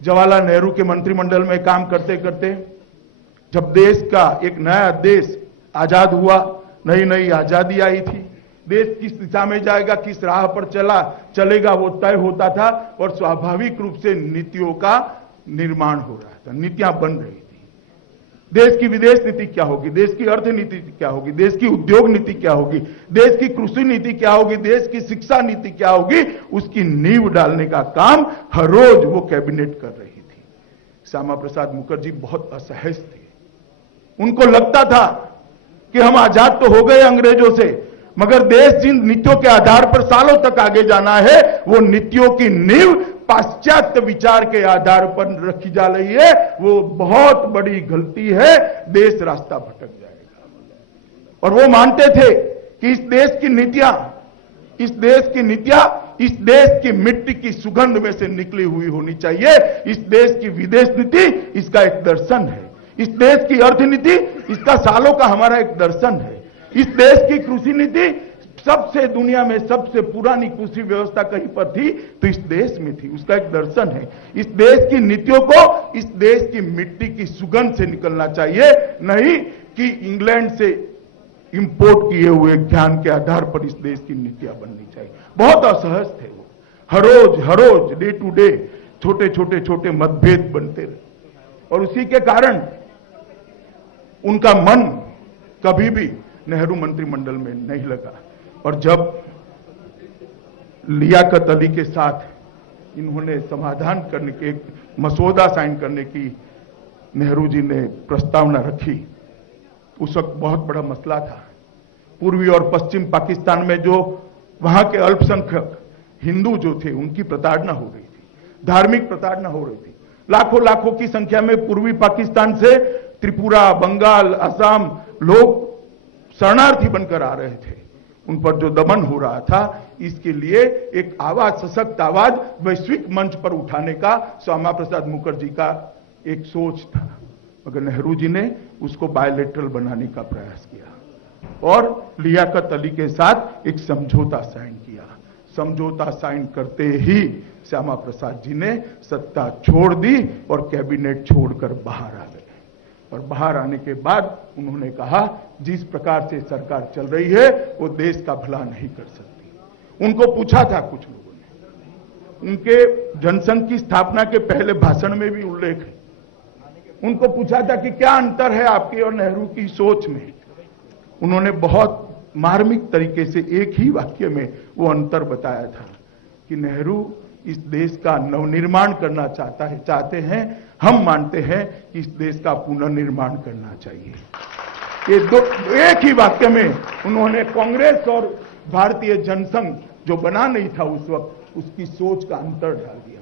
जवाहरलाल नेहरू के मंत्रिमंडल में काम करते करते जब देश का एक नया देश आजाद हुआ, नई नई आजादी आई थी, देश किस दिशा में जाएगा, किस राह पर चलेगा वो तय होता था और स्वाभाविक रूप से नीतियों का निर्माण हो रहा था, नीतियां बन रही थी। देश की विदेश नीति क्या होगी, देश की अर्थनीति क्या होगी, देश की उद्योग नीति क्या होगी, देश की कृषि नीति क्या होगी, देश की शिक्षा नीति क्या होगी, उसकी नींव डालने का काम हर रोज वो कैबिनेट कर रही थी। श्यामा प्रसाद मुखर्जी बहुत असहज थे। उनको लगता था कि हम आजाद तो हो गए अंग्रेजों से, मगर देश जिन नीतियों के आधार पर सालों तक आगे जाना है, वो नीतियों की नींव पाश्चात्य विचार के आधार पर रखी जा रही है। वो बहुत बड़ी गलती है, देश रास्ता भटक जाएगा। और वो मानते थे कि इस देश की नीतियां इस देश की मिट्टी की सुगंध में से निकली हुई होनी चाहिए। इस देश की विदेश नीति इसका एक दर्शन है, इस देश की अर्थनीति इसका सालों का हमारा एक दर्शन है, इस देश की कृषि नीति सबसे दुनिया में सबसे पुरानी कृषि व्यवस्था कहीं पर थी तो इस देश में थी, उसका एक दर्शन है। इस देश की नीतियों को इस देश की मिट्टी की सुगंध से निकलना चाहिए, नहीं कि इंग्लैंड से इंपोर्ट किए हुए ज्ञान के आधार पर इस देश की नीतियां बननी चाहिए। बहुत असहज थे वो। हर रोज डे टू डे छोटे मतभेद बनते रहे और उसी के कारण उनका मन कभी भी नेहरू मंत्रिमंडल में नहीं लगा। और जब लियाकत अली के साथ इन्होंने समाधान करने के एक मसौदा साइन करने की नेहरू जी ने प्रस्तावना रखी, उस वक्त बहुत बड़ा मसला था। पूर्वी और पश्चिम पाकिस्तान में जो वहां के अल्पसंख्यक हिंदू जो थे उनकी प्रताड़ना हो रही थी, धार्मिक प्रताड़ना हो रही थी। लाखों की संख्या में पूर्वी पाकिस्तान से त्रिपुरा, बंगाल, असम लोग शरणार्थी बनकर आ रहे थे। उन पर जो दमन हो रहा था, इसके लिए एक आवाज, सशक्त आवाज वैश्विक मंच पर उठाने का श्यामा प्रसाद मुखर्जी का एक सोच था, मगर नेहरू जी ने उसको बायलैटरल बनाने का प्रयास किया और लियाकत अली के साथ एक समझौता साइन किया। समझौता साइन करते ही श्यामा प्रसाद जी ने सत्ता छोड़ दी और कैबिनेट छोड़कर बाहर आ गए। और बाहर आने के बाद उन्होंने कहा, जिस प्रकार से सरकार चल रही है वो देश का भला नहीं कर सकती। उनको पूछा था कुछ लोगों ने, उनके जनसंघ की स्थापना के पहले भाषण में भी उल्लेख है, उनको पूछा था कि क्या अंतर है आपकी और नेहरू की सोच में। उन्होंने बहुत मार्मिक तरीके से एक ही वाक्य में वो अंतर बताया था कि नेहरू इस देश का नवनिर्माण करना चाहते हैं, हम मानते हैं कि इस देश का पुनर्निर्माण करना चाहिए। ये दो एक ही वाक्य में उन्होंने कांग्रेस और भारतीय जनसंघ जो बना नहीं था उस वक्त, उसकी सोच का अंतर डाल दिया।